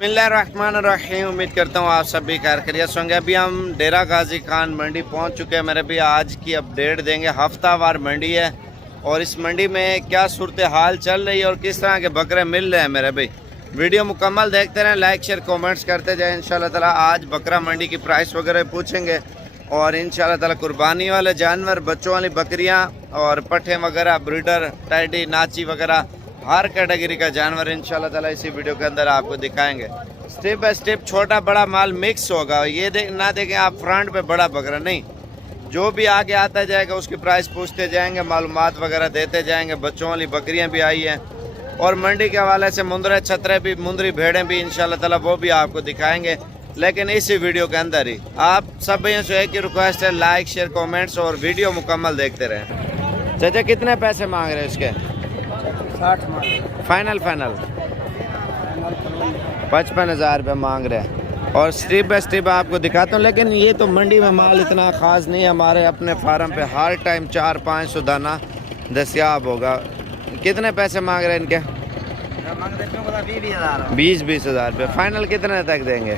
बिस्मिल्लाहिर्रहमानिर्रहीम। उम्मीद करता हूँ आप सभी खैरियत होंगे। अभी हम डेरा गाजी खान मंडी पहुँच चुके हैं। मेरे भी आज की अपडेट देंगे। हफ्तावार मंडी है और इस मंडी में क्या सूरत हाल चल रही है और किस तरह के बकरे मिल रहे हैं। मेरे भाई वीडियो मुकम्मल देखते रहें, लाइक शेयर कमेंट्स करते जाएं। इंशाल्लाह ताला आज बकरा मंडी की प्राइस वगैरह पूछेंगे और इंशाल्लाह ताला कुर्बानी वाले जानवर, बच्चों वाली बकरियाँ और पट्ठे वगैरह, ब्रीडर, टैडी, नाची वगैरह हर कैटेगरी का जानवर इंशाल्लाह ताला इसी वीडियो के अंदर आपको दिखाएंगे। स्टेप बाय स्टेप छोटा बड़ा माल मिक्स होगा। ये ना देखें आप फ्रंट पे बड़ा बकरा नहीं, जो भी आगे आता जाएगा उसकी प्राइस पूछते जाएंगे, मालूमात वगैरह देते जाएंगे। बच्चों वाली बकरियां भी आई हैं और मंडी के हवाले से मुंदरे छतरे भी, मुंदरी भेड़ें भी इंशाल्लाह ताला वो भी आपको दिखाएंगे, लेकिन इसी वीडियो के अंदर ही। आप सब भैया से एक ही रिक्वेस्ट है, लाइक शेयर कमेंट्स और वीडियो मुकम्मल देखते रहें। चाचा कितने पैसे मांग रहे हैं इसके? 60 फाइनल 55,000 रुपये मांग रहे हैं और स्टेप बाय स्टेप आपको दिखाता हूँ। लेकिन ये तो मंडी में माल इतना ख़ास नहीं है। हमारे अपने फार्म पे हर टाइम 400-500 दाना दस्याब होगा। कितने पैसे मांग रहे हैं इनके? 20,000 रुपये। फाइनल कितने तक देंगे?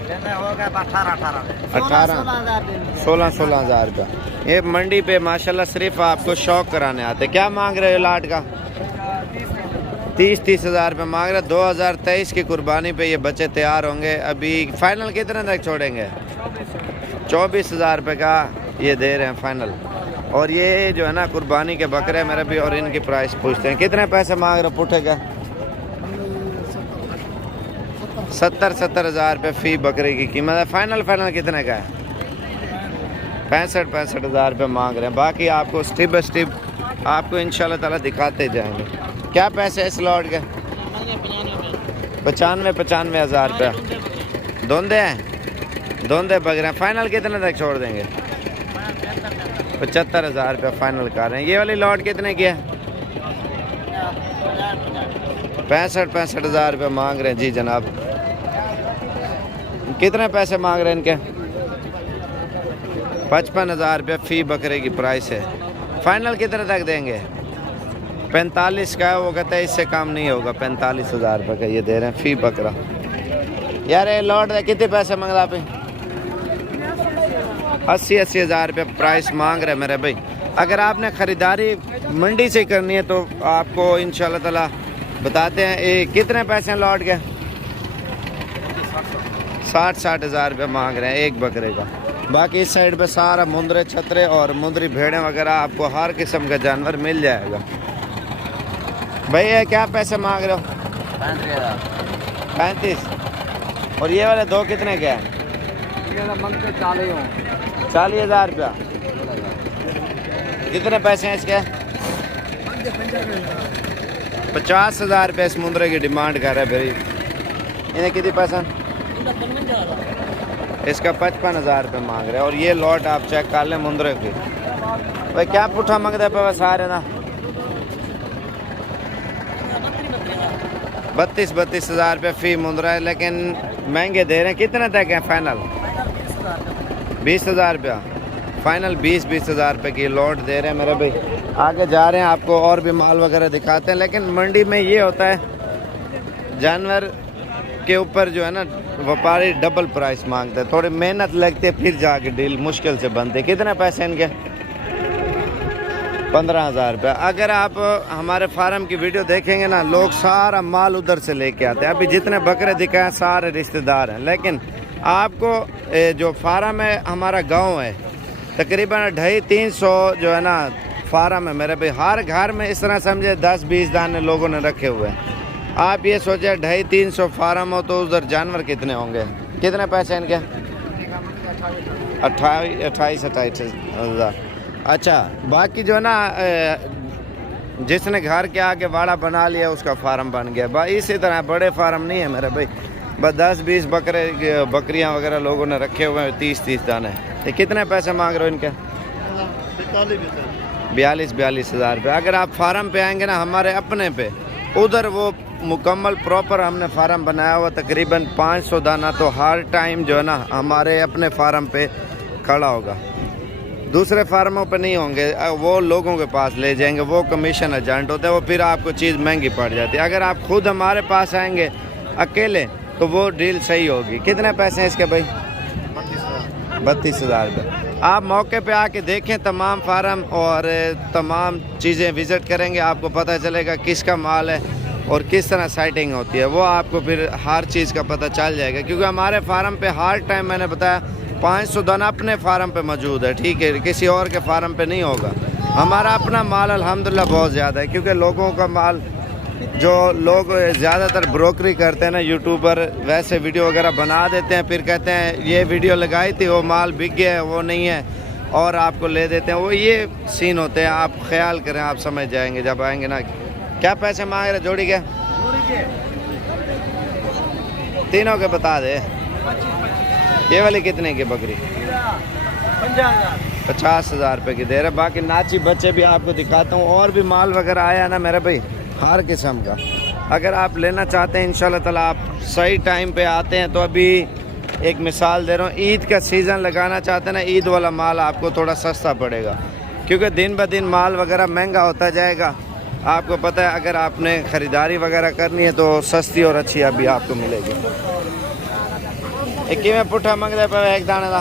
16,000 रुपये। ये मंडी पे माशाल्लाह सिर्फ आपको शौक कराने आते। क्या मांग रहे हो लाट का? 30,000 रुपये मांग रहे। 2023 की कुर्बानी पे ये बच्चे तैयार होंगे। अभी फाइनल कितने तक छोड़ेंगे? 24,000 रुपये का ये दे रहे हैं फाइनल। और ये जो है ना कुर्बानी के बकरे मेरे भी, और इनकी प्राइस पूछते हैं। कितने पैसे मांग रहे पुठे का? 70,000 रुपये फी बकरे की कीमत है। फाइनल कितने का है? 65,000 रुपये मांग रहे हैं। बाकी आपको स्टेप बाय स्टेप आपको इंशाल्लाह ताला दिखाते जाएंगे। क्या पैसे इस लॉट के? 95,000 रुपये। धोंदे हैं, धोंदे बकरे। फाइनल कितने तक छोड़ देंगे? 75,000 रुपये फाइनल कर रहे हैं। ये वाली लॉट कितने की है? 65,000 रुपये मांग रहे हैं जी जनाब। कितने पैसे मांग रहे हैं इनके? 55,000 रुपये फी बकरे की प्राइस है। फाइनल कितने तक देंगे? 45 का है। वो कहते हैं इससे काम नहीं होगा। 45,000 रुपये का ये दे रहे हैं फी बकरा। यार ये लॉट है, कितने पैसे मांग रहा पे? 80,000 रुपये प्राइस मांग रहे मेरे भाई। अगर आपने ख़रीदारी मंडी से करनी है तो आपको इंशाल्लाह ताला बताते हैं। ये कितने पैसे हैं लॉट के? 60,000 रुपये मांग रहे हैं एक बकरे का। बाकी इस साइड पे सारा मुंदरे छतरे और मुंदरी भेड़ें वगैरह आपको हर किस्म का जानवर मिल जाएगा। भैया क्या पैसे मांग रहे हो? 35। और ये वाले दो कितने के हैं? 40,000 रुपया। कितने पैसे हैं इसके? 50,000 रुपये इस मुंदरे की डिमांड कर रहे हैं भाई। इन्हें कितने पैसा? इसका 55,000 रुपये मांग रहे हैं। और ये लॉट आप चेक कर लें मुंदरे की। भाई क्या पुठा मांगते पे सारे ना? 32,000 रुपये फी मुंदरा है, लेकिन महंगे दे रहे हैं। कितने तक है फाइनल? 20,000 रुपया फाइनल। 20,000 रुपये की लॉट दे रहे हैं मेरे भाई। आगे जा रहे हैं, आपको और भी माल वगैरह दिखाते हैं। लेकिन मंडी में ये होता है जानवर के ऊपर जो है ना व्यापारी डबल प्राइस मांगते हैं। थोड़ी मेहनत लगती है, फिर जाके डील मुश्किल से बनते। कितने पैसे इनके? 15,000 रुपये। अगर आप हमारे फार्म की वीडियो देखेंगे ना, लोग सारा माल उधर से लेके आते हैं। अभी जितने बकरे दिखाए सारे रिश्तेदार हैं, लेकिन आपको जो फार्म है हमारा गांव है, तकरीबन 250-300 जो है ना फार्म है मेरे भाई। हर घर में इस तरह समझे 10-20 दाने लोगों ने रखे हुए हैं। आप ये सोचे 250-300 फार्म हो तो उधर जानवर कितने होंगे? कितने पैसे इनके? 28,000। अच्छा, बाकी जो है ना जिसने घर के आगे वाड़ा बना लिया उसका फार्म बन गया। भाई इसी तरह बड़े फार्म नहीं है मेरे भाई। बस 10-20 बकरियां वगैरह लोगों ने रखे हुए हैं, 30-30 दाने। ये कितने पैसे मांग रहे हो इनके? 42,000 रुपये। अगर आप फार्म पे आएंगे ना हमारे अपने पे, उधर वो मुकम्मल प्रॉपर हमने फार्म बनाया हुआ, तकरीबन 500 दाना तो हर टाइम जो है ना हमारे अपने फार्म पे खड़ा होगा। दूसरे फार्मों पे नहीं होंगे, वो लोगों के पास ले जाएंगे, वो कमीशन एजेंट होते हैं, वो फिर आपको चीज़ महंगी पड़ जाती है। अगर आप खुद हमारे पास आएंगे अकेले तो वो डील सही होगी। कितने पैसे हैं इसके भाई? 32,000 रुपये। आप मौके पे आके देखें तमाम फार्म और तमाम चीज़ें विज़िट करेंगे, आपको पता चलेगा किसका माल है और किस तरह साइटिंग होती है, वो आपको फिर हर चीज़ का पता चल जाएगा। क्योंकि हमारे फार्म पे हर टाइम मैंने बताया 500 दाना अपने फार्म पे मौजूद है, ठीक है, किसी और के फार्म पे नहीं होगा। हमारा अपना माल अल्हम्दुलिल्लाह बहुत ज़्यादा है, क्योंकि लोगों का माल जो लोग ज़्यादातर ब्रोकरी करते हैं ना, यूट्यूबर वैसे वीडियो वगैरह बना देते हैं, फिर कहते हैं ये वीडियो लगाई थी, वो माल बिक गया है, वो नहीं है, और आपको ले देते हैं, वो ये सीन होते हैं। आप ख्याल करें, आप समझ जाएंगे जब आएंगे ना। क्या पैसे मांग रहे जोड़ी के? तीनों के बता दे। ये वाली कितने की बकरी? 50,000 रुपये की दे रहे। बाकी नाची बच्चे भी आपको दिखाता हूँ, और भी माल वगैरह आया ना मेरे भाई, हर किस्म का। अगर आप लेना चाहते हैं इंशाल्लाह ताला, आप सही टाइम पे आते हैं। तो अभी एक मिसाल दे रहा हूँ, ईद का सीज़न लगाना चाहते हैं ना, ईद वाला माल आपको थोड़ा सस्ता पड़ेगा, क्योंकि दिन ब दिन माल वगैरह महंगा होता जाएगा। आपको पता है, अगर आपने ख़रीदारी वगैरह करनी है तो सस्ती और अच्छी अभी आपको मिलेगी। एक में पुट्ठा मंगता पे एक दाने का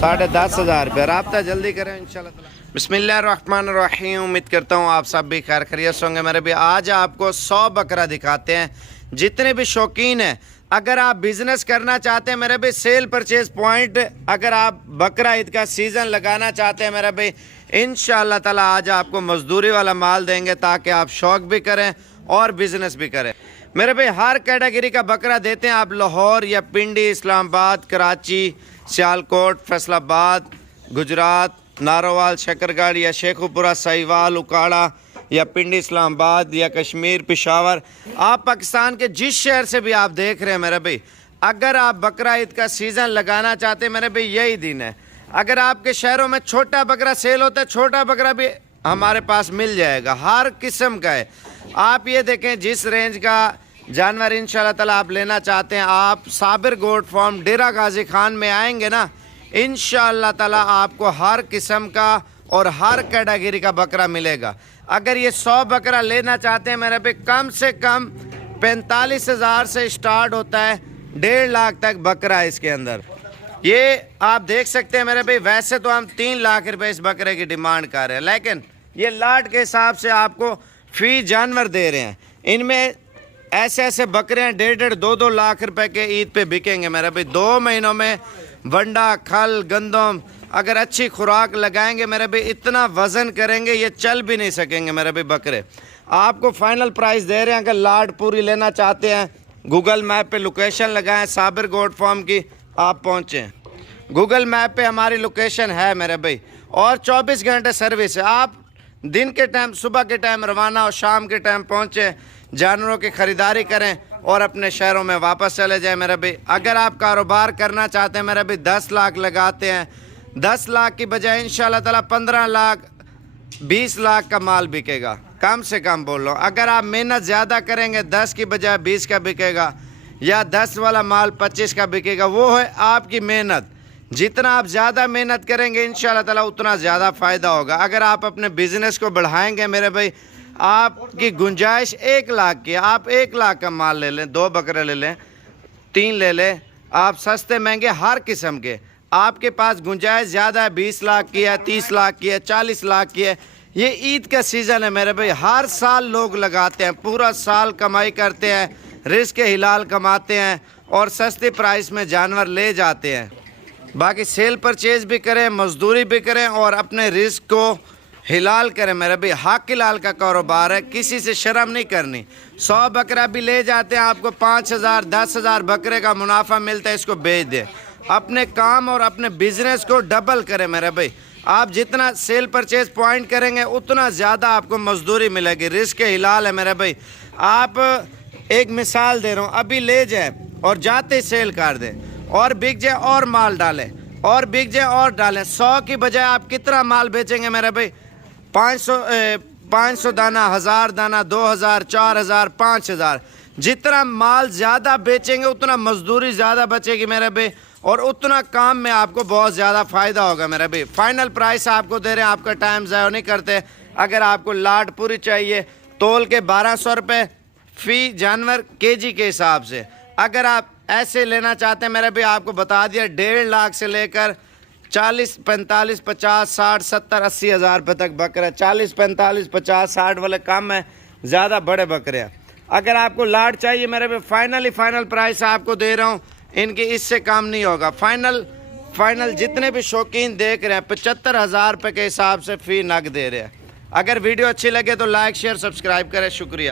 10,500 रुपये। रब्ता जल्दी करें इंशाल्लाह। बिस्मिल्लाहिर्रहमानिर्रहीम। उम्मीद करता हूँ आप सब भी खैर खैरियत होंगे मेरे भी। आज आपको 100 बकरा दिखाते हैं। जितने भी शौकीन हैं, अगर आप बिज़नेस करना चाहते हैं मेरे भाई, सेल परचेज पॉइंट, अगर आप बकरा ईद का सीज़न लगाना चाहते हैं मेरे भाई, इंशाअल्लाह ताला आज आपको मजदूरी वाला माल देंगे, ताकि आप शौक भी करें और बिज़नेस भी करें मेरे भाई। हर कैटेगरी का बकरा देते हैं। आप लाहौर या पिंडी, इस्लामाबाद, कराची, सियालकोट, फैसलाबाद, गुजरात, नारोवाल, शकरगढ़ या शेखुपुरा, साहिवाल, उकाड़ा या पिंडी, इस्लामाबाद या कश्मीर, पेशावर, आप पाकिस्तान के जिस शहर से भी आप देख रहे हैं मेरे भाई, अगर आप बकरा ईद का सीज़न लगाना चाहते हैं मेरे भाई, यही दिन है। अगर आपके शहरों में छोटा बकरा सेल होता है, छोटा बकरा भी हमारे पास मिल जाएगा, हर किस्म का है। आप ये देखें, जिस रेंज का जानवर इंशाल्लाह ताला आप लेना चाहते हैं, आप साबिर गोट फार्म डेरा गाजी खान में आएंगे ना, इंशाअल्लाह ताला आपको हर किस्म का और हर कैटेगरी का बकरा मिलेगा। अगर ये 100 बकरा लेना चाहते हैं मेरे पे, कम से कम 45,000 से स्टार्ट होता है, 1.5 लाख तक बकरा है इसके अंदर। ये आप देख सकते हैं मेरे भाई। वैसे तो हम 3 लाख रुपए इस बकरे की डिमांड कर रहे हैं, लेकिन ये लाट के हिसाब से आपको फी जानवर दे रहे हैं। इनमें ऐसे ऐसे बकरे हैं 1.5, 2 लाख रुपए के ईद पे बिकेंगे मेरे भाई। 2 महीनों में वंडा, खल, गंदम, अगर अच्छी खुराक लगाएंगे मेरे भाई, इतना वज़न करेंगे ये चल भी नहीं सकेंगे मेरे भाई बकरे। आपको फाइनल प्राइस दे रहे हैं। अगर लाट पूरी लेना चाहते हैं, गूगल मैप पे लोकेशन लगाएं साबिर गोट फार्म की, आप पहुँचें। गूगल मैप पे हमारी लोकेशन है मेरे भाई, और 24 घंटे सर्विस है। आप दिन के टाइम, सुबह के टाइम रवाना और शाम के टाइम पहुँचें, जानवरों की ख़रीदारी करें और अपने शहरों में वापस चले जाए मेरे भाई। अगर आप कारोबार करना चाहते हैं मेरे भाई, 10 लाख लगाते हैं, 10 लाख की बजाय इंशाल्लाह ताला 15 लाख, 20 लाख का माल बिकेगा, कम से कम बोल लो। अगर आप मेहनत ज़्यादा करेंगे, 10 की बजाय 20 का बिकेगा, या 10 वाला माल 25 का बिकेगा। वो है आपकी मेहनत। जितना आप ज़्यादा मेहनत करेंगे इंशाल्लाह ताला उतना ज़्यादा फ़ायदा होगा। अगर आप अपने बिज़नेस को बढ़ाएंगे मेरे भाई, आपकी गुंजाइश 1 लाख की, आप 1 लाख का माल ले लें, 2 बकरे ले लें, 3 ले लें, आप सस्ते महंगे हर किस्म के, आपके पास गुंजाइश ज़्यादा है, 20 लाख की है, 30 लाख की है, 40 लाख की है। ये ईद का सीज़न है मेरे भाई, हर साल लोग लगाते हैं, पूरा साल कमाई करते हैं, रिस्क हिलाल कमाते हैं और सस्ते प्राइस में जानवर ले जाते हैं। बाकी सेल परचेज भी करें, मजदूरी भी करें और अपने रिस्क को हिलाल करें मेरे भाई। हक हिलाल का कारोबार है, किसी से शर्म नहीं करनी। 100 बकरा भी ले जाते हैं, आपको 5,000, 10,000 बकरे का मुनाफा मिलता है, इसको बेच दें। अपने काम और अपने बिजनेस को डबल करें मेरे भाई। आप जितना सेल परचेज पॉइंट करेंगे उतना ज़्यादा आपको मजदूरी मिलेगी। रिस्क हिलाल है मेरे भाई। आप एक मिसाल दे रहा हूँ, अभी ले जाए और जाते सेल कर दें और बिक जाए और माल डालें और बिक जाए और डालें। 100 की बजाय आप कितना माल बेचेंगे मेरे भाई? 500 दाना, 1000 दाना, 2000, 4000, 5000। जितना माल ज़्यादा बेचेंगे उतना मजदूरी ज़्यादा बचेगी मेरे भाई, और उतना काम में आपको बहुत ज़्यादा फ़ायदा होगा मेरे भाई। फाइनल प्राइस आपको दे रहे हैं, आपका टाइम ज़ाया नहीं करते। अगर आपको लाट पूरी चाहिए, तोल के 1200 रुपये, फ़ी जानवर केजी के हिसाब से। अगर आप ऐसे लेना चाहते हैं, मेरे भी आपको बता दिया 1.5 लाख से लेकर 40, 45, 50, 60, 70, 80 हज़ार रुपये तक बकरे। 40, 45, 50, 60 वाले कम है, ज़्यादा बड़े बकरे हैं। अगर आपको लाट चाहिए, मेरे पे फाइनल प्राइस आपको दे रहा हूँ, इनकी इससे कम नहीं होगा। फाइनल जितने भी शौकीन देख रहे हैं 75 हज़ार रुपये के हिसाब से फ़ी नग दे रहे हैं। अगर वीडियो अच्छी लगे तो लाइक शेयर सब्सक्राइब करें। शुक्रिया।